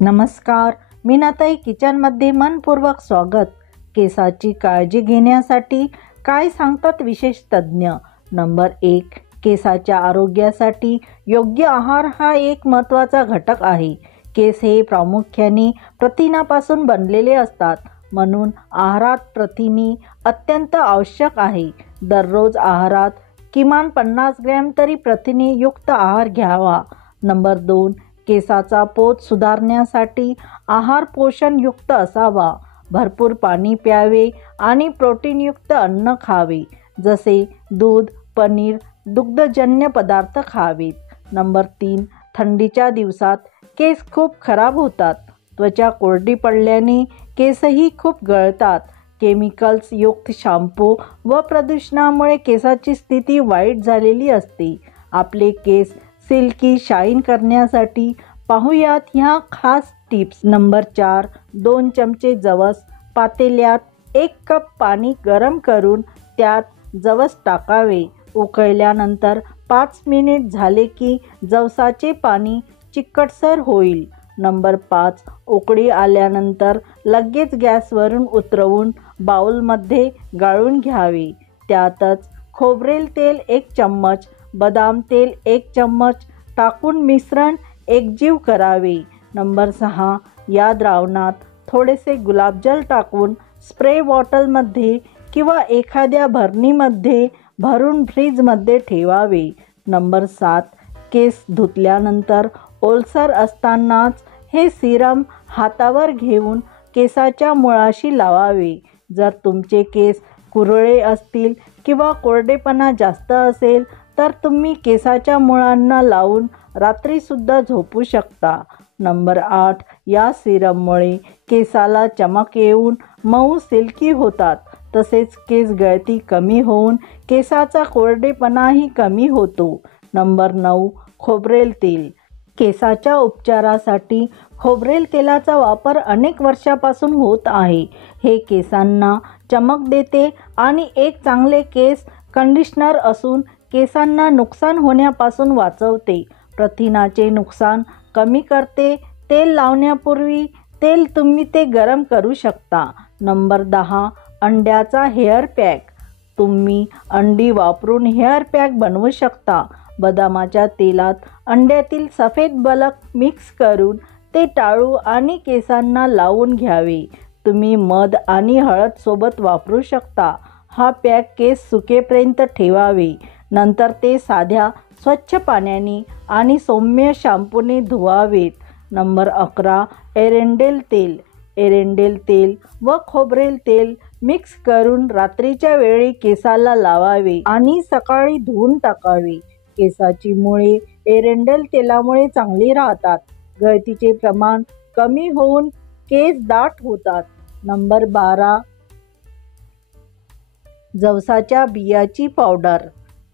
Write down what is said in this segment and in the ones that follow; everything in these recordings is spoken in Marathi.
नमस्कार, मीनाताई किचनमध्ये मनपूर्वक स्वागत. केसाची काळजी घेण्यासाठी काय सांगतात विशेष तज्ज्ञ? नंबर 1. केसाच्या आरोग्यासाठी योग्य आहार हा एक महत्त्वाचा घटक आहे. केस हे प्रामुख्याने प्रथिनापासून बनलेले असतात, म्हणून आहारात प्रथिने अत्यंत आवश्यक आहे. दररोज आहारात किमान 50 ग्रॅम तरी प्रथिनेयुक्त आहार घ्यावा. नंबर 2. केसाचा पोत सुधारण्यासाठी आहार पोषणयुक्त असावा. भरपूर पाणी प्यावे आणि प्रोटीनयुक्त अन्न खावे, जसे दूध, पनीर, दुग्धजन्य पदार्थ खावेत. नंबर 3. थंडीच्या दिवसात केस खूप खराब होतात. त्वचा कोरडी पडल्याने केसही खूप गळतात. केमिकल्स युक्त शॅम्पू व प्रदूषणामुळे केसाची स्थिती वाईट झालेली असते. आपले केस सिल्की शाईन करण्यासाठी पाहूयात ह्या खास टिप्स. नंबर 4. 2 चमचे जवस. पातेल्यात 1 कप पाणी गरम करून त्यात जवस टाकावे. उकळल्यानंतर 5 मिनिट झाले की जवसाचे पाणी चिकटसर होईल. नंबर 5. उकळी आल्यानंतर लगेच गॅसवरून उतरवून बाउलमध्ये गाळून घ्यावे. त्यातच खोबरेल तेल 1 चम्मच, बदाम तेल 1 चम्मच टाकून मिश्रण एकजीव करावे. नंबर 6. या द्रावणात थोडेसे गुलाबजल टाकून स्प्रे बॉटलमध्ये किंवा एखाद्या भरणीमध्ये भरून फ्रीजमध्ये ठेवावे. नंबर 7. केस धुतल्यानंतर ओलसर असतानाच हे सिरम हातावर घेऊन केसाच्या मुळाशी लावावे. जर तुमचे केस कुरळे असतील किंवा कोरडेपणा जास्त असेल तर तुम्ही केसाच्या मुळांना लावून रात्रीसुद्धा झोपू शकता. नंबर 8. या सिरममुळे केसाला चमक येऊन मऊ सिल्की होतात. तसेच केस गळती कमी होऊन केसाचा कोरडेपणाही कमी होतो. नंबर 9. खोबरेल तेल. केसाच्या उपचारासाठी खोबरेल तेलाचा वापर अनेक वर्षापासून होत आहे. हे केसांना चमक देते आणि एक चांगले केस कंडिशनर असून केसांना नुकसान होण्यापासून वाचवते. प्रथिनाचे नुकसान कमी करते. तेल लावण्यापूर्वी तुम्ही ते गरम करू शकता. नंबर 10. अंड्याचा हेअर पॅक. तुम्ही अंडी वापरून हेअर पॅक बनवू शकता. बदामाच्या तेलात अंड्यातील सफेद बलक मिक्स करून ते टाळू आणि केसांना लावून घ्यावे. तुम्ही मध आणि हळद सोबत वापरू शकता. हा पॅक केस सुकेपर्यंत ठेवावे. नंतर ते साध्या स्वच्छ पाण्याने आणि सौम्य शॅम्पूने धुवावेत. नंबर 11. एरंडेल तेल. एरंडेल तेल व खोबरेल तेल मिक्स करून रात्रीच्या वेळी केसाला लावावे आणि सकाळी धुवून टाकावे. केसाची मुळे एरंडेल तेलामुळे चांगली राहतात. गळतीचे प्रमाण कमी होऊन केस दाट होतात. नंबर 12. जवसाच्या बियाची पावडर.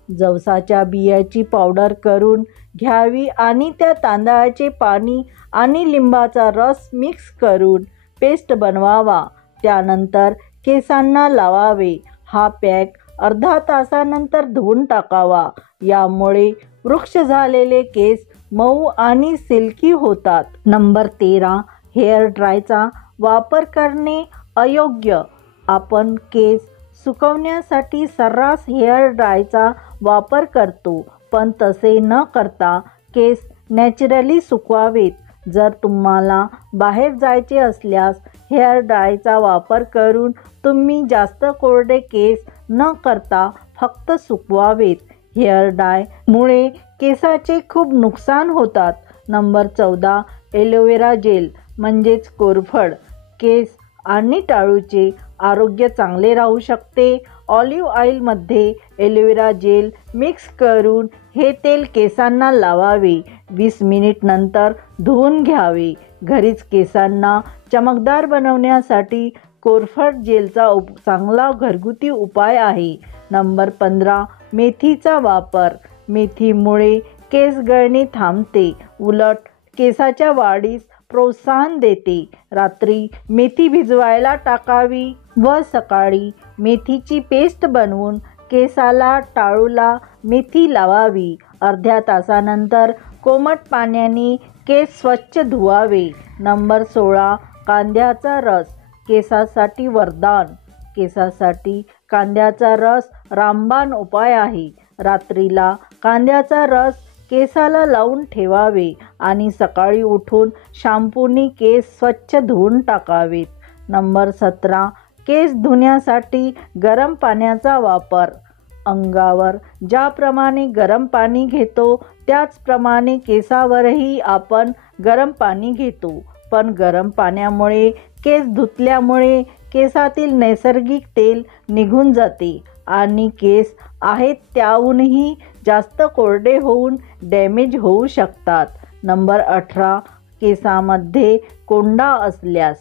जवसाच्या बियाची पावडर करून घ्यावी आणि त्या तांदळाचे पाणी आणि लिंबाचा रस मिक्स करून पेस्ट बनवावा. त्यानंतर केसांना लावावे. हा पॅक अर्धा तासानंतर धुवून टाकावा. यामुळे वृक्ष झालेले केस मऊ आणि सिल्की होतात. नंबर 13. हेअर ड्रायचा वापर करणे अयोग्य. आपण केस सुकवण्यासाठी सर्रास हेअर ड्रायचा वापर करतो, पण तसे न करता केस नॅचरली सुकवावेत. जर तुम्हाला बाहेर जायचे असल्यास हेअर ड्रायचा वापर करून तुम्ही जास्त कोरडे केस न करता फक्त सुकवावेत. हेअर ड्रायमुळे केसाचे खूप नुकसान होतात. नंबर 14. एलोवेरा जेल म्हणजेच कोरफड. केस आणि टाळूचे आरोग्य चांगले राहू शकते. ऑलिव्ह ऑइलमध्ये एलोवेरा जेल मिक्स करून हे तेल केसांना लावावे. 20 मिनिट नंतर धुवून घ्यावे. घरीच केसांना चमकदार बनवण्यासाठी कोरफड जेलचा चांगला घरगुती उपाय आहे. नंबर 15. मेथीचा वापर. मेथीमुळे केस गळणे थांबते, उलट केसाच्या वाढीस प्रोत्साहन देते. रात्री मेथी भिजवायला टाकावी व सकाळी मेथीची पेस्ट बनवून केसाला टाळूला मेथी लावावी. अर्ध्या तासानंतर कोमट पाण्याने केस स्वच्छ धुवावे. नंबर 16 कांद्याचा रस केसासाठी वरदान. केसासाठी कांद्याचा रस रामबाण उपाय आहे. रात्रीला कांद्याचा रस केसाला लावून ठेवावे आणि सकाळी उठून शॅम्पूने केस स्वच्छ धुवून टाकावेत. नंबर 17 केस धुण्यासाठी गरम पाण्याचा वापर. अंगावर ज्याप्रमाणे गरम पाणी घेतो त्याचप्रमाणे केसावरही आपण गरम पाणी घेतो. पण गरम पाण्यामुळे केस धुतल्यामुळे केसातील नैसर्गिक तेल निघून जाते आणि केस आहेत त्याहूनही जास्त कोरडे होऊन डॅमेज होऊ शकतात. नंबर 18 केसामध्ये कोंडा असल्यास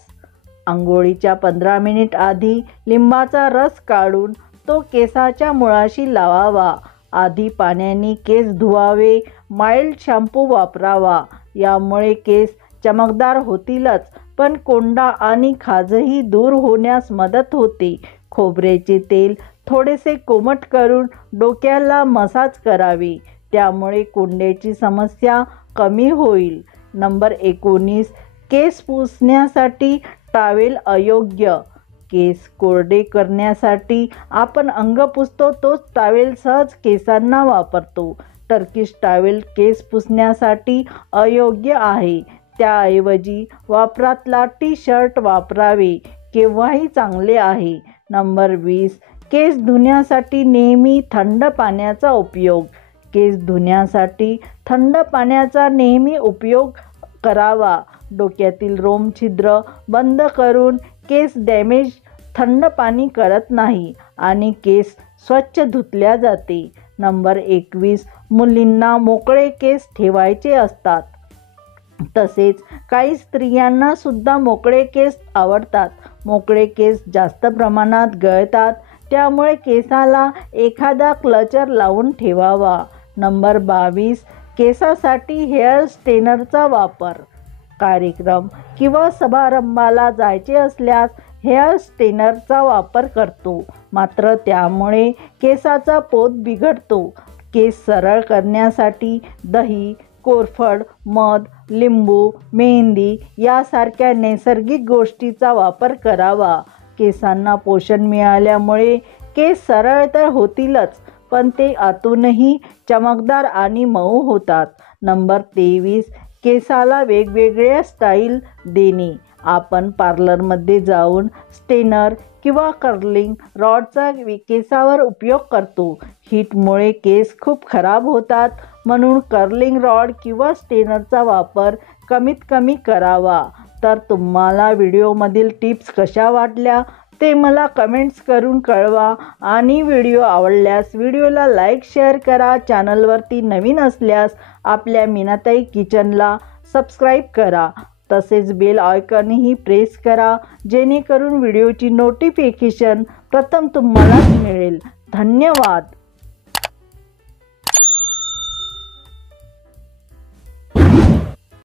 अंघोळीच्या 15 मिनिट आधी लिंबाचा रस काढून तो केसाच्या मुळाशी लावावा. आधी पाण्याने केस धुवावे. माइल्ड शॅम्पू वापरावा. यामुळे केस चमकदार होतीलच पण कोंडा आणि खाजही दूर होण्यास मदत होते. खोबऱ्याचे तेल थोडेसे कोमट करून डोक्याला मसाज करावे. त्यामुळे कोंड्याची समस्या कमी होईल. नंबर 19 केस पुसण्यासाठी टॉवेल अयोग्य. केस कोरडे करण्यासाठी आपण अंग पुसतो तोच टॉवेल सहज केसांना वापरतो. टर्किश टॉवेल केस पुसण्यासाठी अयोग्य आहे. त्याऐवजी वापरातला टी-शर्ट वापरावे केव्हाही चांगले आहे. नंबर 20 केस धुण्यासाठी नेहमी थंड पाण्याचा उपयोग. केस धुण्यासाठी थंड पाण्याचा नेहमी उपयोग करावा. डोक्यातील रोम छिद्र बंद करून केस डॅमेज थंड पाणी करत नाही आणि केस स्वच्छ धुतल्या जाते. नंबर 21 मुलींना मोकळे केस ठेवायचे असतात. तसेच काही स्त्रियांना सुद्धा मोकळे केस आवडतात. मोकळे केस जास्त प्रमाणात गळतात त्यामुळे केसाला एखादा क्लचर लावून ठेवावा. नंबर 22 केसासाठी हेअर स्ट्रेनरचा वापर. कार्यक्रम किंवा समारंभाला जायचे असल्यास हेअर स्ट्रेनरचा वापर करतो. मात्र त्यामुळे केसाचा पोत बिघडतो. केस सरळ करण्यासाठी दही, कोरफड, मध, लिंबू, मेहंदी यासारख्या नैसर्गिक गोष्टीचा वापर करावा. केसांना पोषण मिळाल्यामुळे केस सरळ तर होतीलच पण ते आतूनही चमकदार आणि मऊ होतात. नंबर 23 केसाला वेगवेगळ्या स्टाईल देणे. आपण पार्लरमध्ये जाऊन स्ट्रेनर किंवा कर्लिंग रॉडचा केसावर उपयोग करतो. हीटमुळे केस खूप खराब होतात म्हणून कर्लिंग रॉड किंवा स्ट्रेनरचा वापर कमीत कमी करावा. तर तुम्हाला व्हिडिओमधील टिप्स कशा वाटल्या ते मला कमेंट्स करून कळवा आणि व्हिडिओ आवडल्यास व्हिडिओला लाईक शेअर करा. चॅनलवरती नवीन असल्यास आपल्या मीनाताई किचनला सबस्क्राईब करा. तसेच बेल आयकॉनही प्रेस करा जेणेकरून व्हिडिओची नोटिफिकेशन प्रथम तुम्हालाच मिळेल. धन्यवाद.